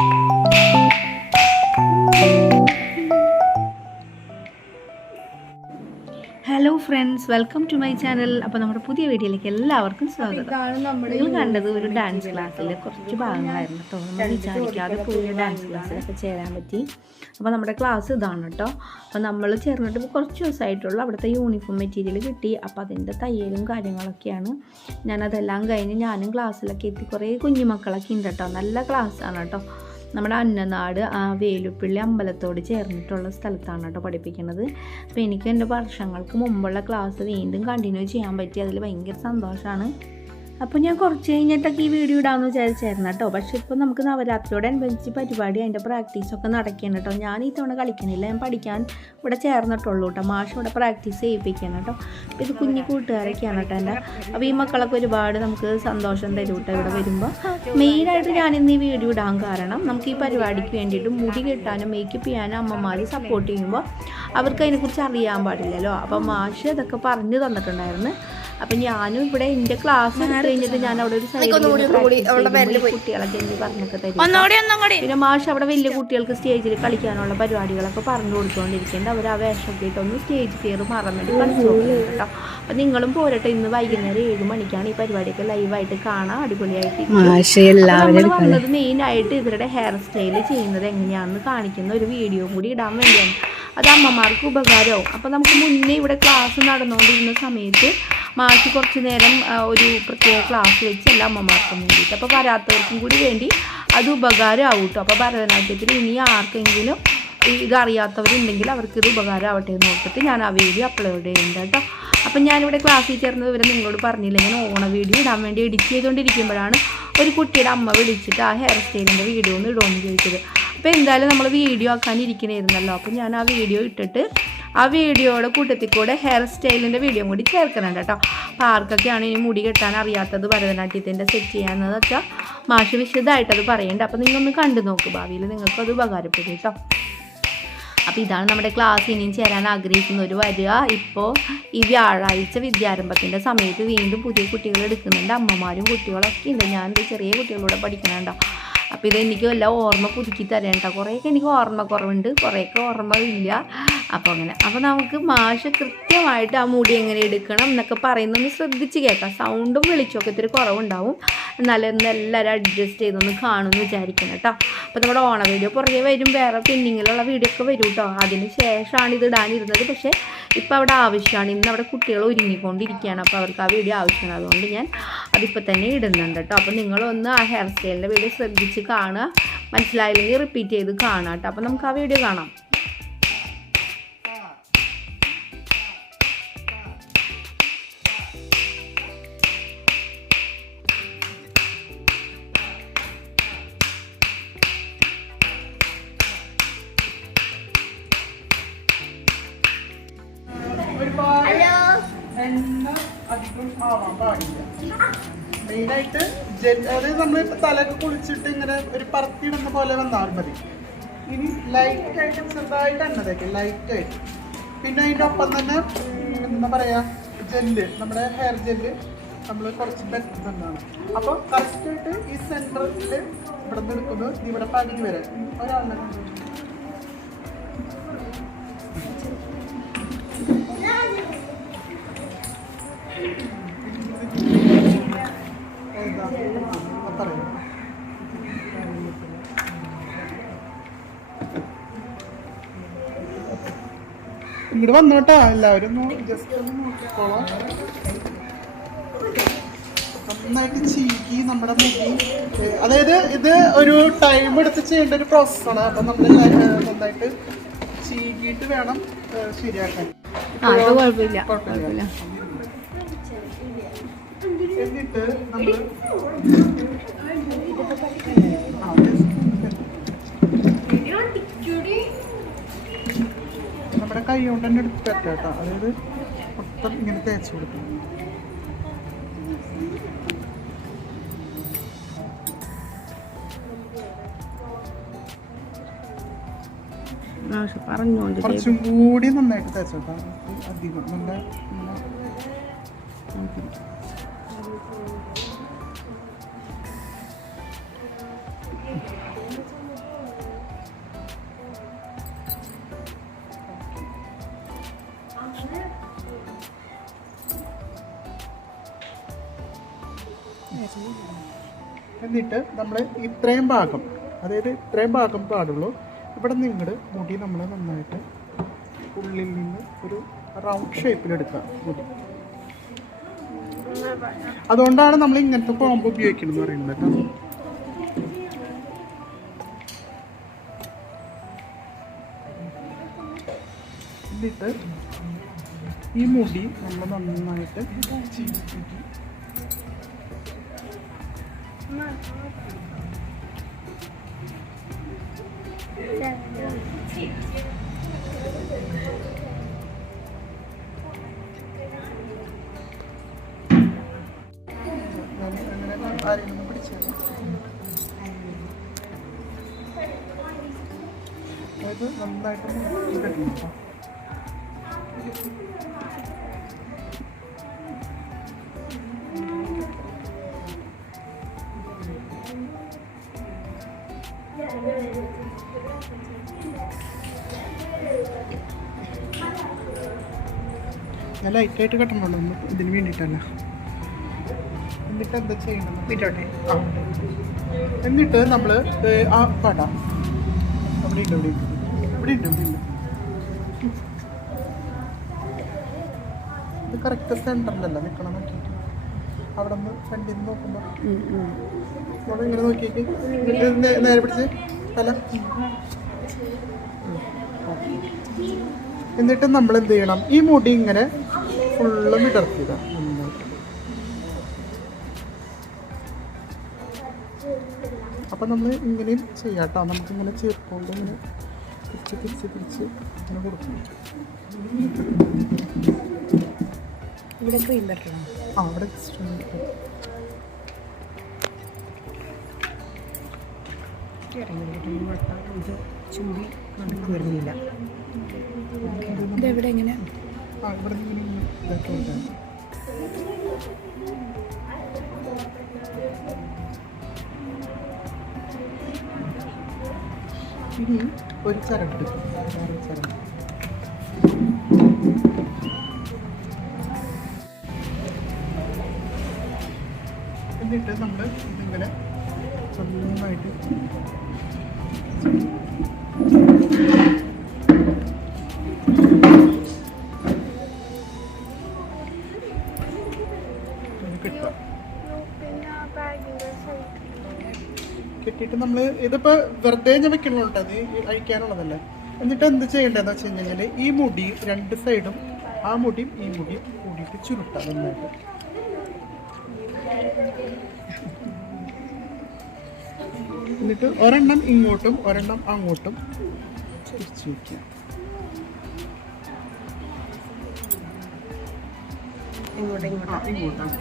Hello friends, welcome to my channel. അപ്പോൾ നമ്മുടെ പുതിയ വീഡിയോയിലേക്ക് എല്ലാവർക്കും സ്വാഗതം. നിങ്ങൾ കണ്ടത് ഒരു ഡാൻസ് ക്ലാസ്സിലെ കുറച്ച് ഭാഗങ്ങളായിരുന്നു കേട്ടോ. നമ്മൾ വിചാരിക്കാതെ പോയി ഡാൻസ് ക്ലാസ്സിലൊക്കെ ചേരാൻ പറ്റി. അപ്പോൾ നമ്മുടെ ക്ലാസ് ഇതാണ് കേട്ടോ. അപ്പോൾ നമ്മൾ ചേർന്നിട്ട് ഇപ്പോൾ കുറച്ച് ദിവസമായിട്ടുള്ള അവിടുത്തെ യൂണിഫോം മെറ്റീരിയൽ കിട്ടി. അപ്പോൾ അതിൻ്റെ തയ്യലും കാര്യങ്ങളൊക്കെയാണ്. ഞാനതെല്ലാം കഴിഞ്ഞ് ഞാനും ക്ലാസ്സിലൊക്കെ എത്തി. കുറേ കുഞ്ഞുമക്കളൊക്കെ ഉണ്ട് കേട്ടോ. നല്ല ക്ലാസ്സാണ് കേട്ടോ. നമ്മുടെ അന്നനാട് വേലുപ്പിള്ളി അമ്പലത്തോട് ചേർന്നിട്ടുള്ള സ്ഥലത്താണ് കേട്ടോ പഠിപ്പിക്കുന്നത്. അപ്പോൾ എനിക്ക് എൻ്റെ വർഷങ്ങൾക്ക് മുമ്പുള്ള ക്ലാസ് വീണ്ടും കണ്ടിന്യൂ ചെയ്യാൻ പറ്റി. അതിൽ ഭയങ്കര സന്തോഷമാണ്. അപ്പോൾ ഞാൻ കുറച്ച് കഴിഞ്ഞിട്ടൊക്കെ ഈ വീഡിയോ ഇടാമെന്ന് വിചാരിച്ചായിരുന്നു കേട്ടോ. പക്ഷേ ഇപ്പോൾ നമുക്ക് നവരാത്രിയോടനുബന്ധിച്ച് പരിപാടി അതിൻ്റെ പ്രാക്ടീസൊക്കെ നടക്കുകയാണ് കേട്ടോ. ഞാൻ ഈ തവണ കളിക്കണില്ല, ഞാൻ പഠിക്കാൻ ഇവിടെ ചേർന്നിട്ടുള്ളൂ കേട്ടോ. മാഷ് ഇവിടെ പ്രാക്ടീസ് ചെയ്യിപ്പിക്കുകയാണ് കേട്ടോ. അപ്പോൾ ഇത് കുഞ്ഞു കൂട്ടുകാരൊക്കെയാണ് കേട്ടോ എൻ്റെ. അപ്പോൾ ഈ മക്കളൊക്കെ ഒരുപാട് നമുക്ക് സന്തോഷം തരും കേട്ടോ ഇവിടെ വരുമ്പോൾ. മെയിനായിട്ട് ഞാനിന്ന് ഈ വീഡിയോ ഇടാൻ കാരണം നമുക്ക് ഈ പരിപാടിക്ക് വേണ്ടിയിട്ട് മുടി കെട്ടാനും മേക്കപ്പ് ചെയ്യാനും അമ്മമാർ സപ്പോർട്ട് ചെയ്യുമ്പോൾ അവർക്ക് അതിനെക്കുറിച്ച് അറിയാൻ പാടില്ലല്ലോ. അപ്പോൾ മാഷ് ഇതൊക്കെ പറഞ്ഞു തന്നിട്ടുണ്ടായിരുന്നു. അപ്പം ഞാനും ഇവിടെ എൻ്റെ ക്ലാസ് എടുത്ത് കഴിഞ്ഞിട്ട് ഞാൻ അവിടെ ഒരു കുട്ടികളൊക്കെ എനിക്ക് പറഞ്ഞൊക്കെ തരും. പിന്നെ മാഷ് അവിടെ വലിയ കുട്ടികൾക്ക് സ്റ്റേജിൽ കളിക്കാനുള്ള പരിപാടികളൊക്കെ പറഞ്ഞു കൊടുത്തുകൊണ്ടിരിക്കേണ്ട. അവർ ആ വേഷമൊക്കെ ഇട്ടൊന്ന് സ്റ്റേജ് കയറി മറന്നിട്ട് കളിച്ചു കേട്ടോ. അപ്പം നിങ്ങളും പോരട്ടെ. ഇന്ന് വൈകുന്നേരം 7 മണിക്കാണ് ഈ പരിപാടിയൊക്കെ ലൈവായിട്ട് കാണാൻ അടിപൊളിയായിട്ട്. നമ്മൾ വന്നത് മെയിനായിട്ട് ഇവരുടെ ഹെയർ സ്റ്റൈല് ചെയ്യുന്നത് എങ്ങനെയാണെന്ന് കാണിക്കുന്ന ഒരു വീഡിയോ കൂടി ഇടാൻ വേണ്ടിയാണ്. അത് അമ്മമാർക്ക് ഉപകാരമാവും. അപ്പോൾ നമുക്ക് മുന്നേ ഇവിടെ ക്ലാസ് നടന്നുകൊണ്ടിരുന്ന സമയത്ത് മാഷ് കുറച്ച് നേരം ഒരു പ്രത്യേക ക്ലാസ് വെച്ച് എല്ലാ അമ്മമാർക്കും വേണ്ടിയിട്ട്, അപ്പോൾ വരാത്തവർക്കും കൂടി വേണ്ടി അത് ഉപകാരമാവും കേട്ടോ. അപ്പോൾ ഭരതനാട്യത്തിൽ ഇനി ആർക്കെങ്കിലും ഇതറിയാത്തവരുണ്ടെങ്കിൽ അവർക്കിത് ഉപകാരമാവട്ടെ എന്ന് നോക്കിയിട്ട് ഞാൻ ആ വീഡിയോ അപ്ലോഡ് ചെയ്യുന്നുണ്ട് കേട്ടോ. അപ്പം ഞാനിവിടെ ക്ലാസ്സിൽ ചേർന്നത് ഇവരെ നിങ്ങളോട് പറഞ്ഞില്ല, ഞാൻ ഓണ വീഡിയോ ഇടാൻ വേണ്ടി എഡിറ്റ് ചെയ്തുകൊണ്ടിരിക്കുമ്പോഴാണ് ഒരു കുട്ടിയുടെ അമ്മ വിളിച്ചിട്ട് ആ ഹെയർ സ്റ്റൈലിൻ്റെ വീഡിയോ ഒന്ന് ഇടുമെന്ന് ചോദിച്ചത്. അപ്പോൾ എന്തായാലും നമ്മൾ വീഡിയോ ആക്കാനിരിക്കണമായിരുന്നല്ലോ. അപ്പോൾ ഞാൻ ആ വീഡിയോ ഇട്ടിട്ട് ആ വീഡിയോയുടെ കൂട്ടത്തിൽ കൂടെ ഹെയർ സ്റ്റൈലിൻ്റെ വീഡിയോ കൂടി ചേർക്കുന്നുണ്ട് കേട്ടോ. അപ്പോൾ ആർക്കൊക്കെയാണ് ഇനി മുടി കെട്ടാൻ അറിയാത്തത്, ഭരതനാട്യത്തിൻ്റെ സെറ്റ് ചെയ്യാമെന്ന് വെച്ചാൽ മാഷ് വിശദമായിട്ടത് പറയുന്നുണ്ട്. അപ്പോൾ നിങ്ങളൊന്ന് കണ്ടു നോക്ക്, ഭാവിയിൽ നിങ്ങൾക്കത് ഉപകാരപ്പെടും കേട്ടോ. അപ്പോൾ ഇതാണ് നമ്മുടെ ക്ലാസ്. ഇനിയും ചേരാൻ ആഗ്രഹിക്കുന്നവർ വരിക. ഇപ്പോൾ ഈ വ്യാഴാഴ്ച വിദ്യാരംഭത്തിൻ്റെ സമയത്ത് വീണ്ടും പുതിയ കുട്ടികൾ എടുക്കുന്നുണ്ട്. അമ്മമാരും കുട്ടികളൊക്കെ ഉണ്ട്. ഞാനെൻ്റെ ചെറിയ കുട്ടികളൂടെ പഠിക്കണുണ്ടോ. അപ്പോൾ ഇതെനിക്ക് എല്ലാം ഓർമ്മ പുതുക്കി തരേണ്ട. കുറേയൊക്കെ എനിക്ക് ഓർമ്മ കുറവുണ്ട്, കുറേയൊക്കെ ഓർമ്മ ഇല്ല. അപ്പോൾ അങ്ങനെ. അപ്പോൾ നമുക്ക് മാഷ് കൃത്യമായിട്ട് ആ മുടി എങ്ങനെ എടുക്കണം എന്നൊക്കെ പറയുന്നൊന്ന് ശ്രദ്ധിച്ച് കേൾക്കാം. സൗണ്ടും വെളിച്ചമൊക്കെ ഇത്തിരി കുറവുണ്ടാവും. എന്നാലും എല്ലാവരും അഡ്ജസ്റ്റ് ചെയ്തൊന്ന് കാണുമെന്ന് വിചാരിക്കണം കേട്ടോ. അപ്പോൾ നമ്മുടെ ഓണ വീഡിയോ പുറകെ വരും, വേറെ പിന്നിങ്ങിലുള്ള വീഡിയോ ഒക്കെ വരും കേട്ടോ. അതിന് ശേഷമാണ് ഇത് ഇടാനിരുന്നത്. പക്ഷേ ഇപ്പോൾ അവിടെ ആവശ്യമാണ്. ഇന്ന് അവിടെ കുട്ടികൾ ഒരുങ്ങിക്കൊണ്ടിരിക്കുകയാണ്. അപ്പോൾ അവർക്ക് ആ വീഡിയോ ആവശ്യമാണ്. അതുകൊണ്ട് ഞാൻ അതിപ്പോൾ തന്നെ ഇടുന്നുണ്ട് കേട്ടോ. അപ്പോൾ നിങ്ങളൊന്ന് ആ ഹെയർ സ്റ്റൈലിൻ്റെ വീഡിയോ ശ്രദ്ധിച്ച് കാണുക. മനസ്സിലായില്ലെങ്കിൽ റിപ്പീറ്റ് ചെയ്ത് കാണാം കേട്ടോ. അപ്പോൾ നമുക്ക് ആ വീഡിയോ കാണാം. മെയിനായിട്ട് അതായത് നമ്മൾ തലയൊക്കെ കുളിച്ചിട്ട് ഇങ്ങനെ ഒരു പറത്തിയിടുന്ന പോലെ വന്നാൽ മതി. ഇനി ലൈറ്റായിട്ട് ചെറുതായിട്ട് എണ്ണ തേക്കും, ലൈറ്റായിട്ട്. പിന്നെ അതിൻ്റെ ഒപ്പം തന്നെ എന്താ പറയുക, ജെല്ല്, നമ്മുടെ ഹെയർ ജെല്ല് നമ്മൾ കുറച്ച് ബെറ്റർ തന്നെയാണ്. അപ്പോൾ കറക്റ്റായിട്ട് ഈ സെൻറ്ററിൽ ഇവിടെ നിന്ന് എടുക്കുന്നത് ഇവിടെ പകുതി വരെ ഒരാളുടെ പറയും. ഇങ്ങോട്ട് വന്നോട്ടാ, എല്ലാവരും ജസ്റ്റ് ഒന്ന് നോക്കിക്കോളാം. നന്നായിട്ട് ചീക്കി നമ്മുടെ മുടി, അതായത് ഇത് ഒരു ടൈം എടുത്ത് ചെയ്യേണ്ട ഒരു പ്രോസസ്സാണ്. അപ്പം നമ്മൾ നന്നായിട്ട് ചീകിയിട്ട് വേണം ശരിയാക്കാൻ. കുഴപ്പമില്ല. എന്നിട്ട് നമ്മൾ നമ്മുടെ കൈ കൊണ്ട് തന്നെ എടുത്ത് പറ്റാം കേട്ടോ. അതായത് മൊത്തം ഇങ്ങനെ തേച്ച് കൊടുക്കും. കുറച്ചും കൂടി നന്നായിട്ട് തേച്ച് കേട്ടോ. അധികം നല്ല എന്നിട്ട് നമ്മൾ ഇത്രയും ഭാഗം, അതായത് ഇത്രയും ഭാഗം പാടുള്ളൂ. ഇവിടെ നിങ്ങളുടെ മുടി നമ്മൾ നന്നായിട്ട് ഉള്ളിൽ നിന്ന് ഒരു റൗണ്ട് ഷേപ്പിലെടുക്കുക മുടി. അതുകൊണ്ടാണ് നമ്മൾ ഇങ്ങനത്തെ കോമ്പ് ഉപയോഗിക്കുന്നത് എന്ന് പറയുന്നത് കേട്ടോ. എന്നിട്ട് ഈ മുടി നമ്മൾ നന്നായിട്ട് ആരെങ്കിലും പിടിച്ചത്, അതായത് നന്നായിട്ട് കെട്ടണം കേട്ടോ. ഞാൻ ലൈറ്റായിട്ട് കെട്ടണുള്ളൂ, ഒന്ന് ഇതിന് വേണ്ടിയിട്ടല്ല. എന്നിട്ട് എന്താ ചെയ്യണം വിട്ടോട്ടെ. എന്നിട്ട് നമ്മൾ ആ പട അവിടെ ഉണ്ട്, ഇവിടെ ഉണ്ട്, ഇവിടെ ഉണ്ട്. ഇത് കറക്റ്റ് സെൻറ്ററിലല്ല നിൽക്കണം നോക്കിയിട്ട്. അവിടെ നിന്ന് ഫ്രണ്ടിൽ നിന്ന് നോക്കുമ്പോൾ നമ്മൾ ഇങ്ങനെ നോക്കിയിട്ട് നേരെ പിടിച്ച് അല്ല. എന്നിട്ട് നമ്മൾ എന്ത് ചെയ്യണം, ഈ മുടി ഇങ്ങനെ ഫുള്ള് വിടർത്തുക നന്നായിട്ട്. അപ്പം നമ്മൾ ഇങ്ങനെയും ചെയ്യാം കേട്ടോ. നമുക്കിങ്ങനെ ചേർക്കൊണ്ട് ഇങ്ങനെ തിരിച്ച് ഇങ്ങനെ കൊടുക്കും. ഇവിടെ ക്രീം പറ്റണം. അവിടെ ചൂടി വരുന്നില്ല. ഇതെവിടെ എങ്ങനെ ഇവിടെ ഇങ്ങനെ ഇതാക്കി കൊടുക്കാം. ഇനി ഒരു ചരടെടുക്കും, ചരട്. എന്നിട്ട് നമ്മൾ ഇതിങ്ങനെ നന്നായിട്ട് കെട്ടിയിട്ട് നമ്മൾ ഇതിപ്പോൾ വെറുതെ ഞാൻ വെക്കണുണ്ട്, അത് അഴിക്കാനുള്ളതല്ലേ. എന്നിട്ട് എന്ത് ചെയ്യേണ്ടതെന്ന് വെച്ച് കഴിഞ്ഞാൽ ഈ മുടി രണ്ട് സൈഡും, ആ മുടിയും ഈ മുടിയും കൂടിയിട്ട് ചുരുട്ടാം നന്നായിട്ട്. എന്നിട്ട് ഒരെണ്ണം ഇങ്ങോട്ടും ഒരെണ്ണം അങ്ങോട്ടും തിരിച്ചു വയ്ക്കുക. ഇങ്ങോട്ടാണ്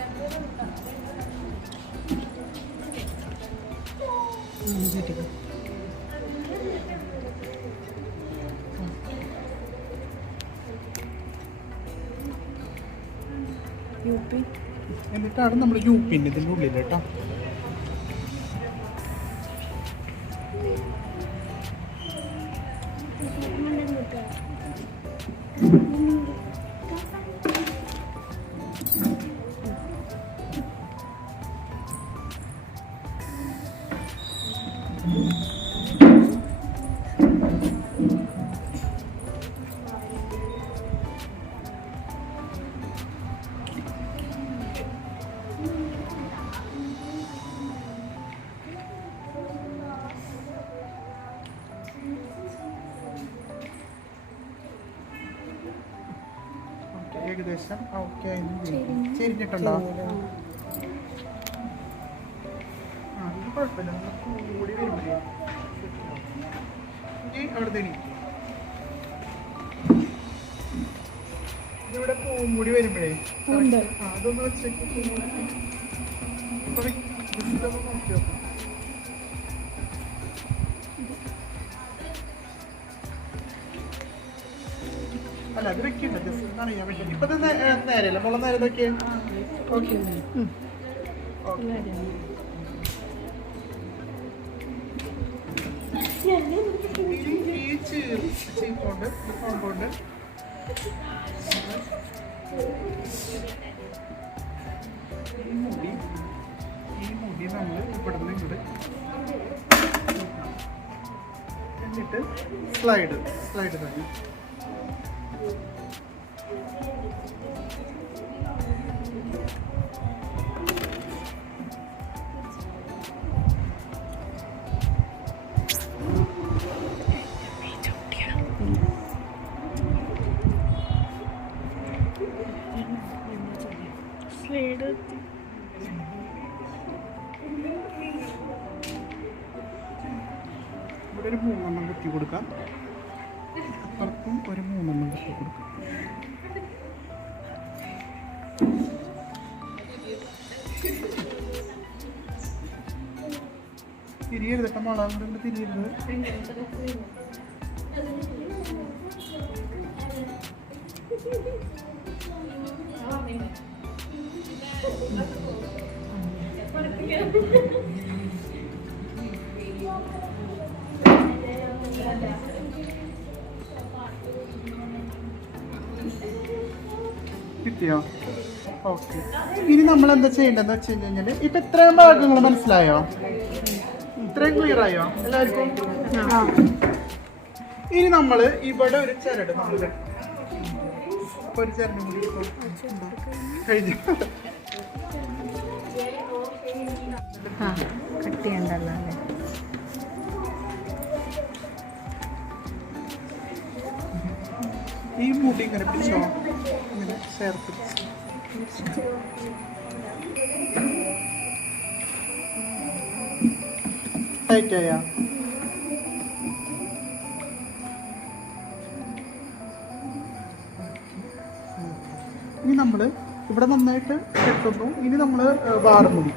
എന്നിട്ടാണ് നമ്മൾ യൂപ്പിൻ്റെ ഇതിൻ്റെ ഉള്ളിൽ കേട്ടോ. ഏകദേശം ഓക്കെ ചെരിഞ്ഞിട്ടുണ്ടോ? ആ ഇത് കുഴപ്പമില്ല, നമ്മൾ കൂടി വരുമ്പോഴേ ഇനി അവിടെ തന്നെ ഇതിവിടെ പൂമ്പൂടി വരുമ്പോഴേ അതൊന്ന് വെച്ചേക്ക്. നോക്കി നോക്കാം. അല്ല അത് വെക്കണ്ട, ജസ്റ്റ് ഒന്ന് അറിയാൻ പറ്റും. ഇപ്പൊ നേരെയല്ല മുള നേരെ നോക്കിയേ. ഓക്കെ ഈ ചീപ്പോണ്ട് കോമ്പൗണ്ട് ഈ മുടി ഈ മുടി നമ്മൾ ഇവിടെ നിന്ന് ഇങ്ങോട്ട് എന്നിട്ട് സ്ലൈഡ് തന്നെ ഇവിടെ ഒരു 3 കുത്തി കൊടുക്കാം, അപ്പുറത്തും ഒരു 3 കുത്തി കൊടുക്കാം. തിരിയരുത് കേട്ടോ, മുളക് കൊണ്ട് തിരിയരുത്. കിട്ടിയോ? ഓക്കെ. ഇനി നമ്മൾ എന്താ ചെയ്യേണ്ടതെന്ന് വെച്ച് കഴിഞ്ഞാൽ ഇപ്പൊ ഇത്രയും ഭാഗങ്ങൾ മനസ്സിലായോ? ഇത്രയും ക്ലിയർ ആയോ എല്ലാവർക്കും? ഇനി നമ്മൾ ഇവിടെ ഒരു ചരട് ഒരു ചരട് കൂടി കഴിഞ്ഞു. കട്ട് ചെയ്യണ്ടല്ലോ അല്ലേ? ഈ മുടി ഇങ്ങനെ പിടിച്ചോ, ഇങ്ങനെ ചേർത്ത് ടൈറ്റ് ആയാ? ഇനി നമ്മൾ ഇവിടെ നന്നായിട്ട് കെട്ടുന്നു. ഇനി നമ്മൾ വാർമുടി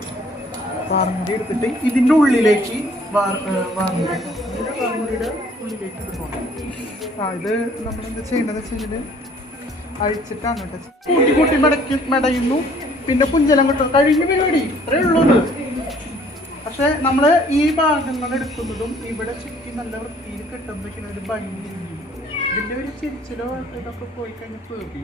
എടുത്തിട്ട് ഇതിൻ്റെ ഉള്ളിലേക്ക് വാർമുടിയുടെ ഉള്ളിലേക്ക് എടുക്കണം. ഇത് നമ്മളെന്താ ചെയ്യേണ്ടതെന്ന് വെച്ച് കഴിഞ്ഞാൽ അഴിച്ചിട്ടാണ് കേട്ടോ. കൂട്ടി മെടയുന്നു, പിന്നെ പുഞ്ചലം കിട്ടും, കഴിഞ്ഞ പരിപാടി ഇത്രേ ഉള്ളൂ. പക്ഷെ നമ്മൾ ഈ ഭാഗങ്ങൾ എടുക്കുന്നതും ഇവിടെ ചുറ്റി നല്ല വൃത്തിയിൽ കിട്ടുമ്പോഴേക്കും ഒരു ഭംഗി, ഇതിൻ്റെ ഒരു ചിരിച്ചിലോ ഇതൊക്കെ പോയി കഴിഞ്ഞാൽ പേടി.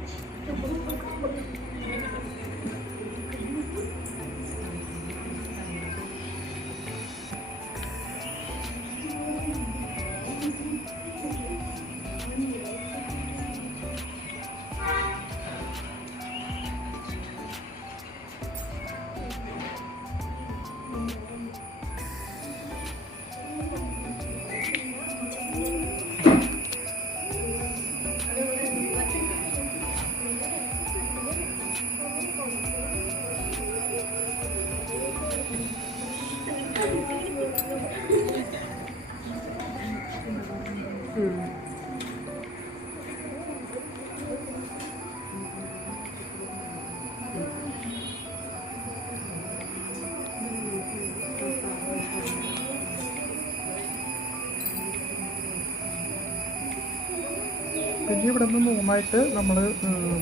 പിന്നെ ഇവിടെ നിന്ന് 3 നമ്മൾ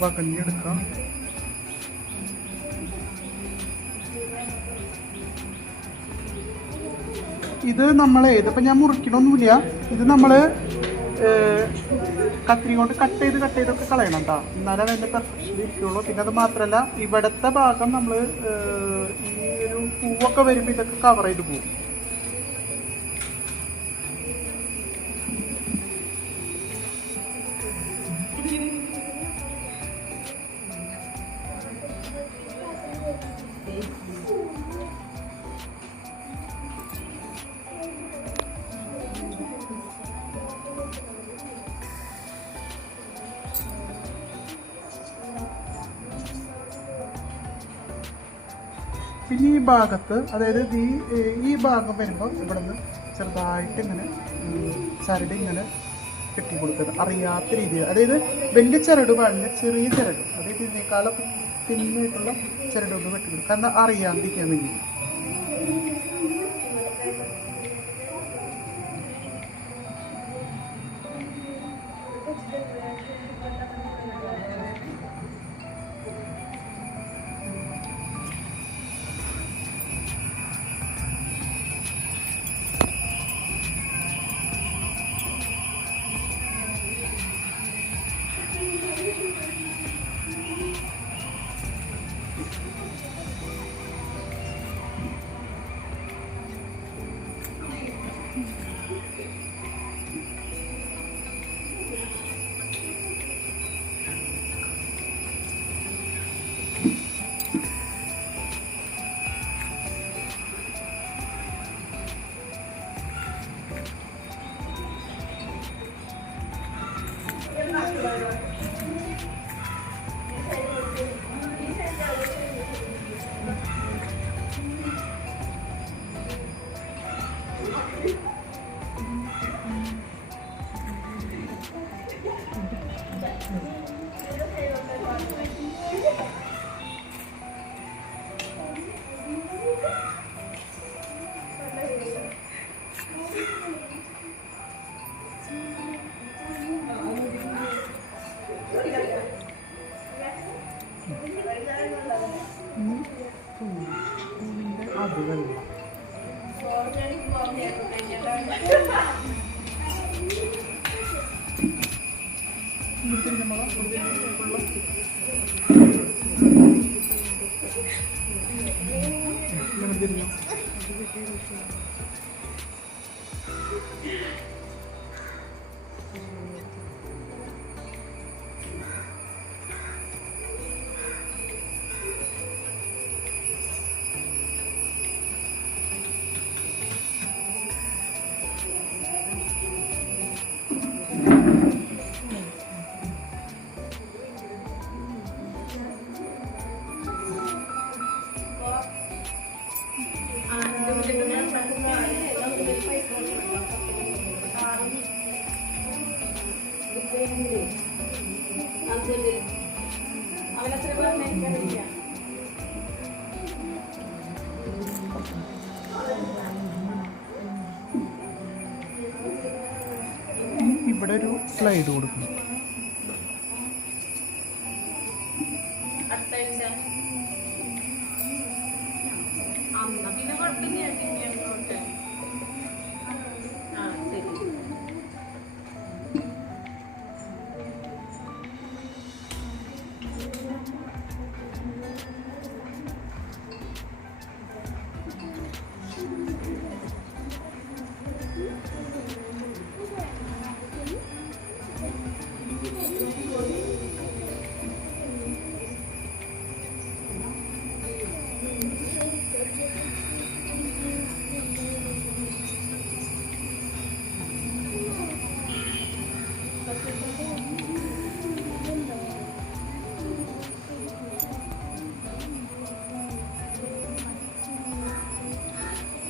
വകഞ്ഞെടുക്കാം. ഇത് നമ്മൾ ഇതിപ്പോൾ ഞാൻ മുറിക്കണമൊന്നുമില്ല, ഇത് നമ്മൾ കത്തിരി കൊണ്ട് കട്ട് ചെയ്തൊക്കെ കളയണം കേട്ടോ, എന്നാലേ അതിൻ്റെ പെർഫെക്ഷൻ ഇരിക്കുള്ളൂ. പിന്നെ അത് മാത്രമല്ല ഇവിടുത്തെ ഭാഗം നമ്മൾ ഈ ഒരു പൂവൊക്കെ വരുമ്പോൾ ഇതൊക്കെ കവർ ചെയ്ത് പോകും. പിന്നെ ഈ ഭാഗത്ത്, അതായത് ഈ ഭാഗം വരുമ്പോൾ ഇവിടെ നിന്ന് ചെറുതായിട്ട് ഇങ്ങനെ ചരട് ഇങ്ങനെ കെട്ടി കൊടുക്കുക, അറിയാത്ത രീതിയിൽ. അതായത് വലിയ ചരട് പാടില്ല, ചെറിയ ചരട്, അതായത് ഇതിനേക്കാളും പിന്നായിട്ടുള്ള ചരടൊന്ന് കെട്ടി കൊടുക്കുക, കാരണം അറിയാതിരിക്കാൻ വേണ്ടി. അത് വെള്ളം ഇവിടെ ഒരു സ്ലൈഡ് കൊടുക്കണം.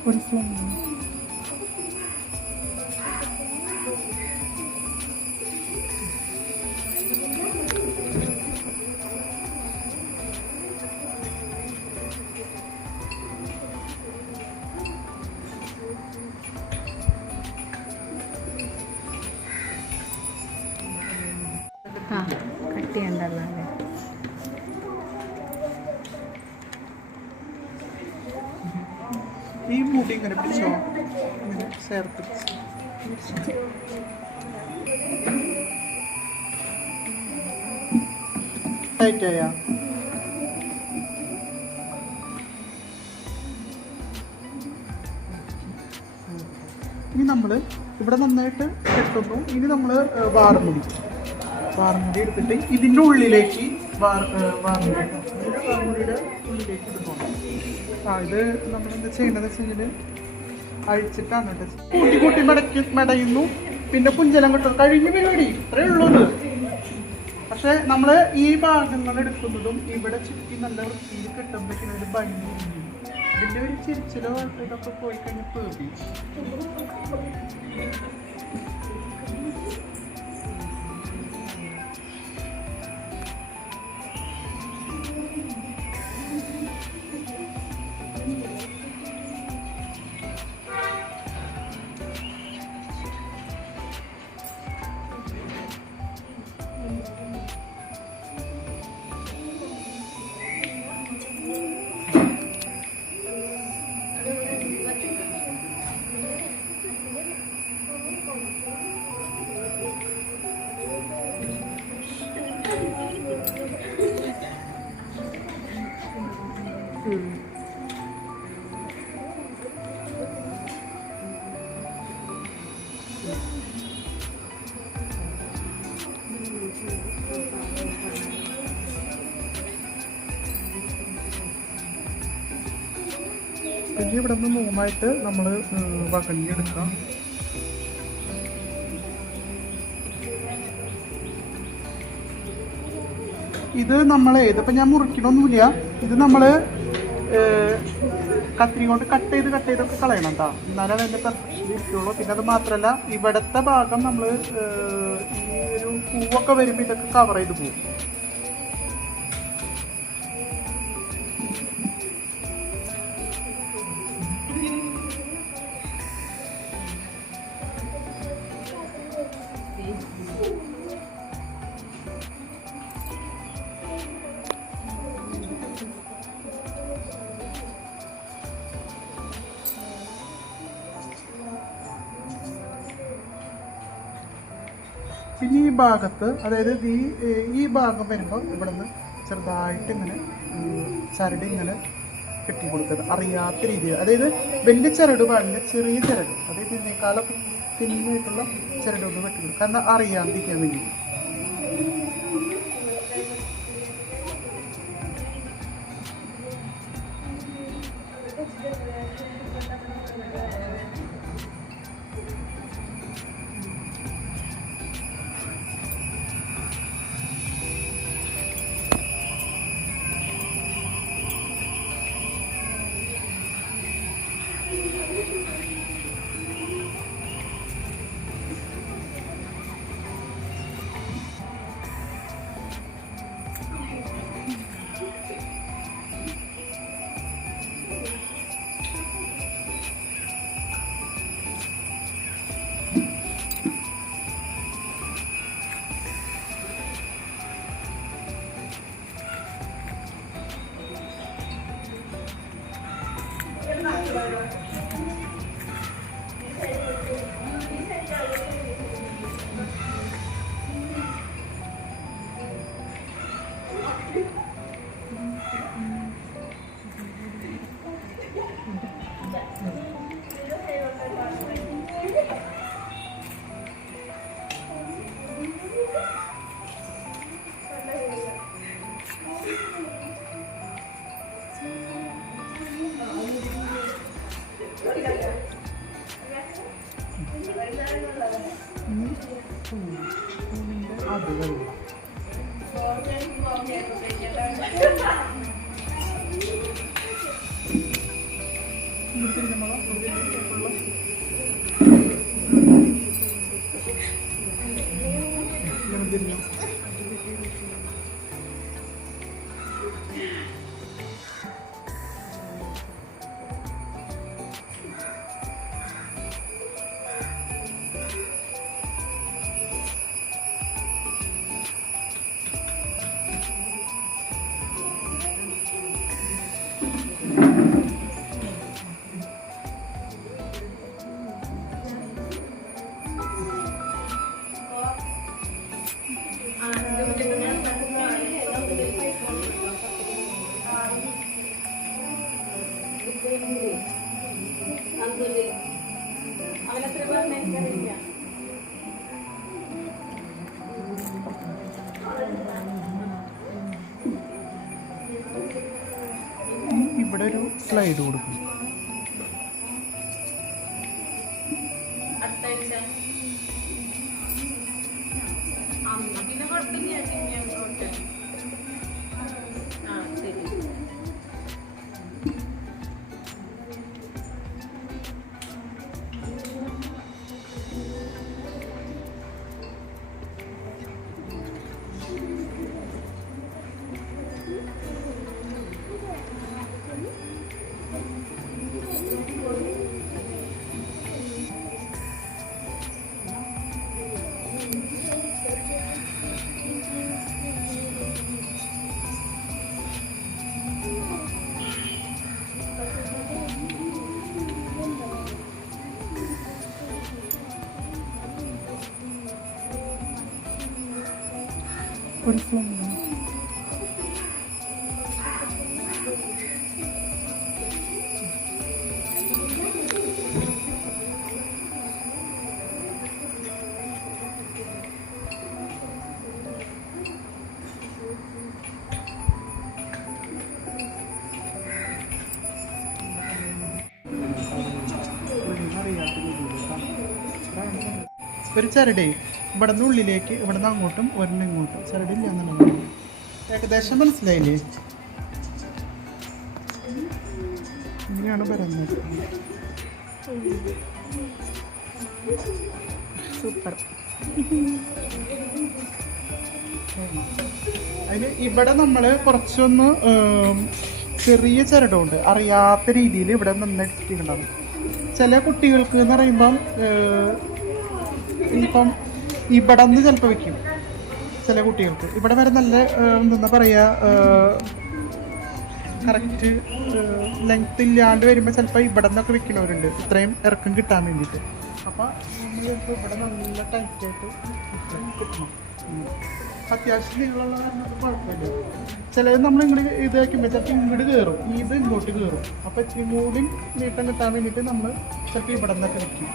ഒരു സ്ലൈഡ് കട്ട് ചെയ്യണ്ടല്ലോ. ഈ മുടി ഇങ്ങനെ പിടിച്ചോ, ഇങ്ങനെ ചേർത്ത് ടൈറ്റായ ഇനി നമ്മൾ ഇവിടെ നന്നായിട്ട് കെട്ടുമ്പോൾ ഇനി നമ്മൾ വാർമുടി എടുത്തിട്ട് ഇതിൻ്റെ ഉള്ളിലേക്ക് വാർമുടിയുടെ ഉള്ളിലേക്ക് ഇത് പോകണം. ഇത് നമ്മളെന്താ ചെയ്യേണ്ടതെന്ന് വെച്ച് കഴിഞ്ഞാൽ അഴിച്ചിട്ടാണ് കേട്ടോ കൂട്ടി മെടയുന്നു. പിന്നെ പുഞ്ചലം കിട്ടും, കഴിഞ്ഞ പരിപാടി ഇത്രേ ഉള്ളൂ. പക്ഷെ നമ്മൾ ഈ ഭാഗങ്ങൾ എടുക്കുന്നതും ഇവിടെ ചുറ്റി നല്ല വൃത്തിയിൽ കിട്ടുമ്പോഴേക്കും ഒരു ഭംഗി, ഇതിൻ്റെ ഒരു ചിരിച്ചിലോ ഇതൊക്കെ പോയി കഴിഞ്ഞാൽ പേടി. പിന്നെ ഇവിടെ നിന്ന് മൂന്നായിട്ട് നമ്മൾ വകഞ്ഞെടുക്കാം. ഇത് നമ്മൾ ഇതിപ്പോൾ ഞാൻ മുറിക്കണമൊന്നുമില്ല. ഇത് നമ്മൾ കത്തിരി കൊണ്ട് കട്ട് ചെയ്തൊക്കെ കളയണം കേട്ടോ. എന്നാലും അതിൻ്റെ പെർഫെക്ഷൻ ഇരിക്കുള്ളൂ. പിന്നെ അത് മാത്രമല്ല ഇവിടുത്തെ ഭാഗം നമ്മൾ ഈ ഒരു പൂവൊക്കെ വരുമ്പോൾ ഇതൊക്കെ കവർ ചെയ്ത് പോകും. പിന്നെ ഈ ഭാഗത്ത്, അതായത് ഈ ഭാഗം വരുമ്പോൾ ഇവിടെ നിന്ന് ചെറുതായിട്ട് ഇങ്ങനെ ചരട് ഇങ്ങനെ കെട്ടി കൊടുത്തത് അറിയാത്ത രീതിയിൽ, അതായത് വലിയ ചരട് പാടില്ല, ചെറിയ ചരട്, അതായത് ഇതിനേക്കാളും തിന്നായിട്ടുള്ള ചരട് ഒന്ന് വെട്ടി കൊടുക്കും, കാരണം അറിയാതിരിക്കാൻ വേണ്ടി. ഇവിടെ ഒരു സ്ലൈഡ് കൊടുക്കും. ഒരു ചരടേ ഇവിടെ നിന്ന് ഉള്ളിലേക്ക്, ഇവിടെ നിന്ന് അങ്ങോട്ടും ഒരെണ്ണം ഇങ്ങോട്ടും ചരടില്ല എന്നുള്ളത്. ഏകദേശം മനസ്സിലായില്ലേ? ഇങ്ങനെയാണ് പറയുന്നത്. സൂപ്പർ. അതിന് ഇവിടെ നമ്മൾ കുറച്ചൊന്ന് ചെറിയ ചരടുണ്ട് അറിയാത്ത രീതിയിൽ ഇവിടെ നന്നായിട്ടുണ്ടാവും. ചില കുട്ടികൾക്ക് എന്ന് പറയുമ്പം ഇപ്പം ഇവിടെ നിന്ന് ചിലപ്പോൾ വെക്കും. ചില കുട്ടികൾക്ക് ഇവിടെ വരെ നല്ല എന്താ പറയുക കറക്റ്റ് ലെങ്ത് ഇല്ലാണ്ട് വരുമ്പോൾ ചിലപ്പോൾ ഇവിടെ നിന്നൊക്കെ വെക്കണവരുണ്ട് ഇത്രയും ഇറക്കം കിട്ടാൻ വേണ്ടിയിട്ട്. അപ്പോൾ നമ്മൾ ഇവിടെ നല്ല ടൈറ്റായിട്ട് കിട്ടണം. അത്യാവശ്യം നീളമുള്ള കാരണം കുഴപ്പമില്ല. ചിലത് നമ്മൾ ഇങ്ങോട്ട് ഇത് വയ്ക്കുമ്പോൾ ചിലപ്പോൾ ഇങ്ങോട്ട് കയറും, ഇത് ഇങ്ങോട്ട് കയറും. അപ്പോൾ ഇച്ചിരി കൂടി നീട്ടം കിട്ടാൻ വേണ്ടിയിട്ട് നമ്മൾ ചിലപ്പോൾ ഇവിടെ നിന്നൊക്കെ വയ്ക്കും.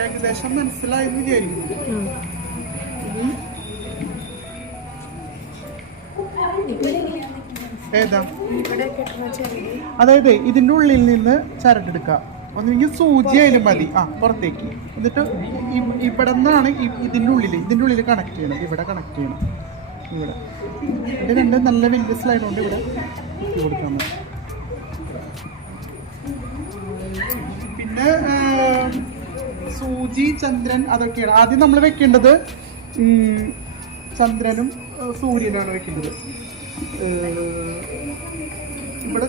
ഏകദേശം മനസ്സിലായെന്ന് വിചാരിക്കും. ഏതാ? അതായത് ഇതിൻ്റെ ഉള്ളിൽ നിന്ന് ചരടെടുക്കുക. ഒന്നെങ്കിൽ സൂചി ആയാലും മതി. പുറത്തേക്ക് എന്നിട്ട് ഇവിടെ നിന്നാണ് ഇതിൻ്റെ ഉള്ളിൽ കണക്ട് ചെയ്യണം. ഇവിടെ കണക്ട് ചെയ്യണം. ഇവിടെ ഇത് രണ്ട് നല്ല വലിയ സ്ലൈഡ് കൊണ്ട് ഇവിടെ കൊടുക്കാൻ മതി. പിന്നെ സൂചി, ചന്ദ്രൻ അതൊക്കെയാണ് ആദ്യം നമ്മൾ വെക്കേണ്ടത്. ചന്ദ്രനും സൂര്യനാണ് വെക്കേണ്ടത്. ഇവിടെ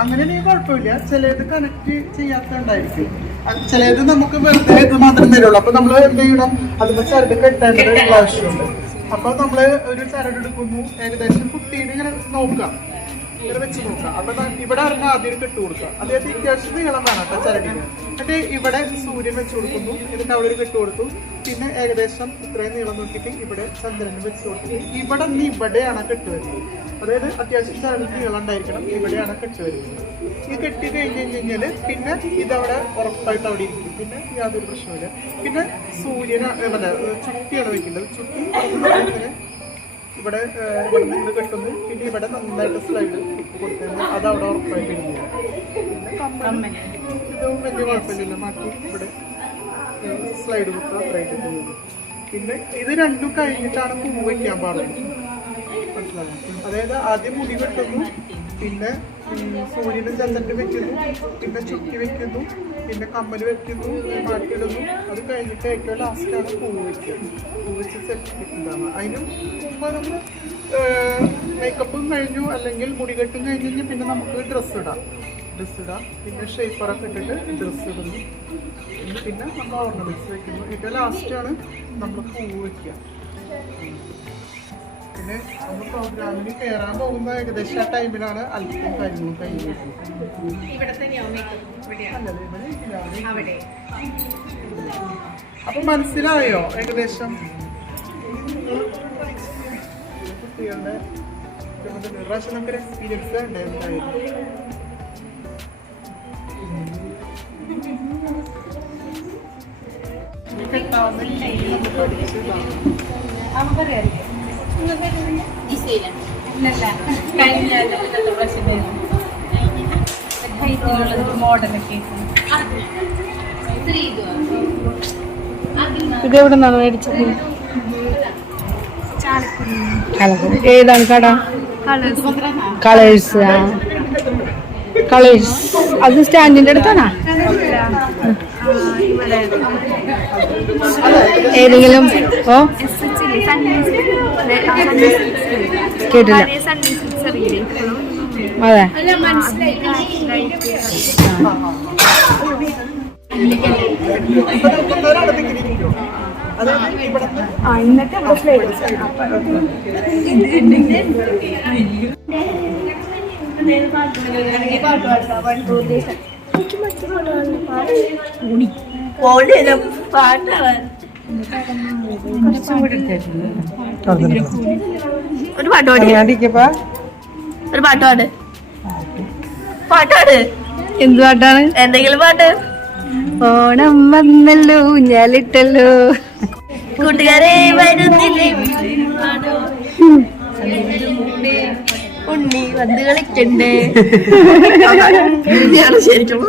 അങ്ങനെയാണെങ്കിൽ കുഴപ്പമില്ല. ചിലത് കണക്ട് ചെയ്യാത്തുണ്ടായിരിക്കും. ചിലത് നമുക്ക് വെറുതെ ഇത് മാത്രം തരുള്ളൂ. അപ്പൊ നമ്മൾ എന്ത് ചെയ്യണം? അതിന്റെ ചരട് കെട്ടേണ്ടത് ആവശ്യമുണ്ട്. അപ്പൊ നമ്മള് ഒരു ചരട് എടുക്കുന്നു. ഏകദേശം കുട്ടീനെ ഇങ്ങനെ നോക്കാം, ഇങ്ങനെ വെച്ച് നോക്കാം. അപ്പൊ ഇവിടെ അറിഞ്ഞ ആദ്യം കെട്ട് കൊടുക്കുക. അതായത് അത്യാവശ്യം നീളം വേണം കേട്ടോ ചരടിന്. എന്നിട്ട് ഇവിടെ സൂര്യൻ വെച്ച് കൊടുക്കുന്നു. എന്നിട്ട് അവിടെ ഒരു കെട്ട് കൊടുത്തു. പിന്നെ ഏകദേശം ഇത്രയും നീളം നോക്കിയിട്ട് ഇവിടെ ചന്ദ്രന് വെച്ച് കൊടുത്തു. ഇവിടെ നിന്ന് ഇവിടെയാണ് കെട്ട് വരുന്നത്. അതായത് അത്യാവശ്യം ചരട് നീളം ഉണ്ടായിരിക്കണം. ഇവിടെയാണ് കെട്ട് വരുന്നത്. ഈ കെട്ടി കഴിഞ്ഞ് കഴിഞ്ഞാൽ പിന്നെ ഇതവിടെ ഉറപ്പായിട്ട് അവിടെ ഇരിക്കും. പിന്നെ യാതൊരു പ്രശ്നമില്ല. പിന്നെ സൂര്യനാണ് ചുട്ടിയാണ് വെക്കേണ്ടത്. ചുട്ടി ഇവിടെ നിന്ന് കെട്ടുന്നു. പിന്നെ ഇവിടെ നന്നായിട്ട് സ്ലൈഡ് കൊടുക്കുന്നത് അതവിടെ ഉറപ്പായിട്ട് ഇരുന്നു. പിന്നെ കമ്മൽ ഇതും വലിയ കുഴപ്പമില്ല. മാറ്റി ഇവിടെ സ്ലൈഡ് കൊടുത്ത് അത്രയായിട്ട് പോകുന്നു. പിന്നെ ഇത് രണ്ടും കഴിഞ്ഞിട്ടാണ് പൂ വയ്ക്കാൻ പാടുള്ളൂ. മനസ്സിലാവും? അതായത് ആദ്യം മുടി കെട്ടുന്നു, പിന്നെ സൂര്യനും ചന്ദ്രനും വെക്കുന്നു, പിന്നെ ചുറ്റി വെക്കുന്നു, പിന്നെ കമ്മൽ വെക്കുന്നു, മാറ്റിയിടുന്നു. അത് കഴിഞ്ഞിട്ട് ഏറ്റവും ലാസ്റ്റാണ് പൂവ് വയ്ക്കുക. പൂവ് വെച്ച് സെറ്റ് ഉണ്ടാവുക. അതിനും മുമ്പ് നമ്മൾ മേക്കപ്പും കഴിഞ്ഞു അല്ലെങ്കിൽ മുടികെട്ടും കഴിഞ്ഞ് കഴിഞ്ഞാൽ പിന്നെ നമുക്ക് ഡ്രസ്സ് ഇടാം. പിന്നെ ഷേപ്പറൊക്കെ ഇട്ടിട്ട് ഡ്രസ്സ് ഇടുന്നു. പിന്നെ നമ്മൾ ഓർണമെന്റ്സ് വെക്കുന്നു. ഏറ്റവും ലാസ്റ്റാണ് നമ്മൾ പൂവ് വയ്ക്കുക. പിന്നെ നമ്മൾ പ്രോഗ്രാമിന് കയറാൻ പോകുന്ന ഏകദേശം ആ ടൈമിലാണ് അല്പം കാര്യങ്ങളും കഴിഞ്ഞത്. അപ്പൊ മനസ്സിലായോ ഏകദേശം? കുട്ടികളുടെ പ്രാവശ്യം നമുക്കൊരു എക്സ്പീരിയൻസ് ഉണ്ടായിരുന്നു. കെട്ടാവുന്ന രീതി നമുക്ക് പഠിച്ചതാണ്. ഇതെവിടെ നിന്നാണ് മേടിച്ചത്? ഏതാണ് കട? കളേഴ്സ്. അത് സ്റ്റാൻഡിന്റെ അടുത്താണോ? ഏതെങ്കിലും കേട്ടില്ല. അതെ. എന്നിട്ട് ഒരു പാട്ടാട്. എന്ത് പാട്ടാണ്? എന്തെങ്കിലും പാട്ട്. ഓണം വന്നല്ലോ, ഞാലിട്ടല്ലോ, കൂട്ടുകാരെ വരുന്നില്ലേ, ഉണ്ണി വന്ന് കളിക്കണ്ടേ ശരിക്കും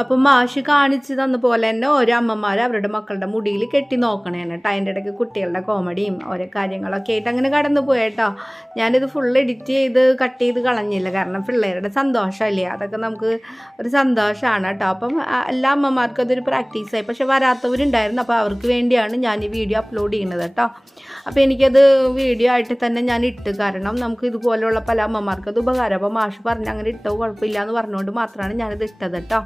അപ്പം മാഷ് കാണിച്ചു തന്ന പോലെ തന്നെ ഓരോ അമ്മമാർ അവരുടെ മക്കളുടെ മുടിയിൽ കെട്ടി നോക്കണേണ് കേട്ടോ. അതിൻ്റെ ഇടയ്ക്ക് കുട്ടികളുടെ കോമഡിയും ഓരോ കാര്യങ്ങളൊക്കെ ആയിട്ട് അങ്ങനെ കടന്നു പോയേട്ടോ. ഞാനിത് ഫുൾ എഡിറ്റ് ചെയ്ത് കട്ട് ചെയ്ത് കളഞ്ഞില്ല, കാരണം പിള്ളേരുടെ സന്തോഷമല്ലേ, അതൊക്കെ നമുക്ക് ഒരു സന്തോഷമാണ് കേട്ടോ. അപ്പം എല്ലാ അമ്മമാർക്കും അതൊരു പ്രാക്ടീസായി. പക്ഷെ വരാത്തവരുണ്ടായിരുന്നു, അപ്പോൾ അവർക്ക് വേണ്ടിയാണ് ഞാൻ ഈ വീഡിയോ അപ്ലോഡ് ചെയ്യുന്നത് കേട്ടോ. അപ്പോൾ എനിക്കത് വീഡിയോ ആയിട്ട് തന്നെ ഞാൻ ഇട്ട്, കാരണം നമുക്ക് ഇതുപോലെയുള്ള പല അമ്മമാർക്കും അത് ഉപകാരം. അപ്പോൾ മാഷ് പറഞ്ഞ് അങ്ങനെ ഇട്ടോ കുഴപ്പമില്ല എന്ന് പറഞ്ഞുകൊണ്ട് മാത്രമാണ് ഞാനിത് ഇട്ടത് കേട്ടോ.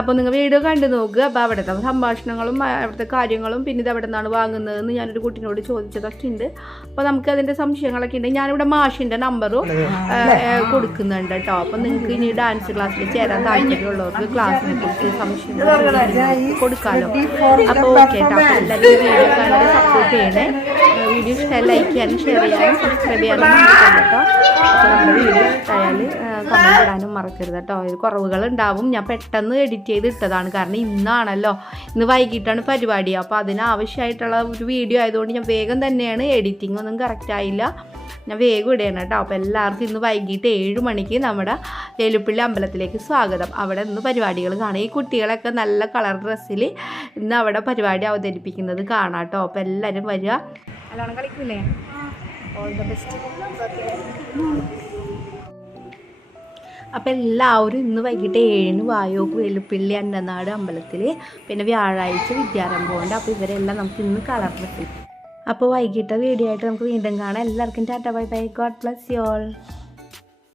അപ്പോൾ നിങ്ങൾ വീഡിയോ കണ്ടു നോക്കുക. അപ്പോൾ അവിടുത്തെ സംഭാഷണങ്ങളും അവിടുത്തെ കാര്യങ്ങളും പിന്നെ ഇത് എവിടെ നിന്നാണ് വാങ്ങുന്നതെന്ന് ഞാനൊരു കുട്ടീനോട് ചോദിച്ചതൊക്കെ ഉണ്ട്. അപ്പോൾ നമുക്ക് അതിൻ്റെ സംശയങ്ങളൊക്കെ ഉണ്ട്. ഞാനിവിടെ മാഷിൻ്റെ നമ്പറും കൊടുക്കുന്നുണ്ട് കേട്ടോ. അപ്പോൾ നിങ്ങൾക്ക് ഇനി ഡാൻസ് ക്ലാസ്സിൽ ചേരാൻ താല്പര്യമുള്ളവർക്ക് ക്ലാസ്സിനെ കുറിച്ച് സംശയം കൊടുക്കാമല്ലോ. അപ്പോൾ ഓക്കെ കേട്ടോ. അപ്പോൾ എല്ലാവരും വീഡിയോ കണ്ട് സപ്പോർട്ട് ചെയ്യണേ. വീഡിയോ ഇഷ്ടമായി ലൈക്ക് ചെയ്യാനും ഷെയർ ചെയ്യാനും സബ്സ്ക്രൈബ് ചെയ്യാനും മറക്കരുത് കേട്ടോ. അപ്പോൾ നമ്മുടെ വീഡിയോ ഇഷ്ടമായാൽ കമൻറ്റ് ഇടാനും മറക്കരുത് കേട്ടോ. ഇത് കുറവുകളുണ്ടാവും, ഞാൻ പെട്ടെന്ന് എഡിറ്റ് ചെയ്ത് ഇട്ടതാണ്, കാരണം ഇന്നാണല്ലോ, ഇന്ന് വൈകിട്ടാണ് പരിപാടി. അപ്പോൾ അതിനാവശ്യമായിട്ടുള്ള ഒരു വീഡിയോ ആയതുകൊണ്ട് ഞാൻ വേഗം തന്നെയാണ്, എഡിറ്റിംഗ് ഒന്നും കറക്റ്റായില്ല, ഞാൻ വേഗം ഇടുകയാണ് കേട്ടോ. അപ്പോൾ എല്ലാവർക്കും ഇന്ന് വൈകിട്ട് 7 മണിക്ക് നമ്മുടെ വേലുപ്പിള്ളി അമ്പലത്തിലേക്ക് സ്വാഗതം. അവിടെ ഇന്ന് പരിപാടികൾ കാണാം. ഈ കുട്ടികളൊക്കെ നല്ല കളർ ഡ്രസ്സിൽ ഇന്ന് അവിടെ പരിപാടി അവതരിപ്പിക്കുന്നത് കാണാം കേട്ടോ. അപ്പോൾ എല്ലാവരും വരിക. നല്ലോണം കളിക്കൂലേ? All the best. അപ്പോൾ എല്ലാവരും ഇന്ന് വൈകിട്ട് 7 വായോക്ക് വേലുപ്പിള്ളി അന്നനാട് അമ്പലത്തിൽ, പിന്നെ വ്യാഴാഴ്ച വിദ്യാരംഭമുണ്ട്. അപ്പോൾ ഇവരെല്ലാം നമുക്ക് ഇന്ന് കളർ ഡ്രസ്സ്. അപ്പോൾ വൈകിട്ട് വീഡിയോ ആയിട്ട് നമുക്ക് വീണ്ടും കാണാം. എല്ലാവർക്കും Tata bye bye. God bless you all.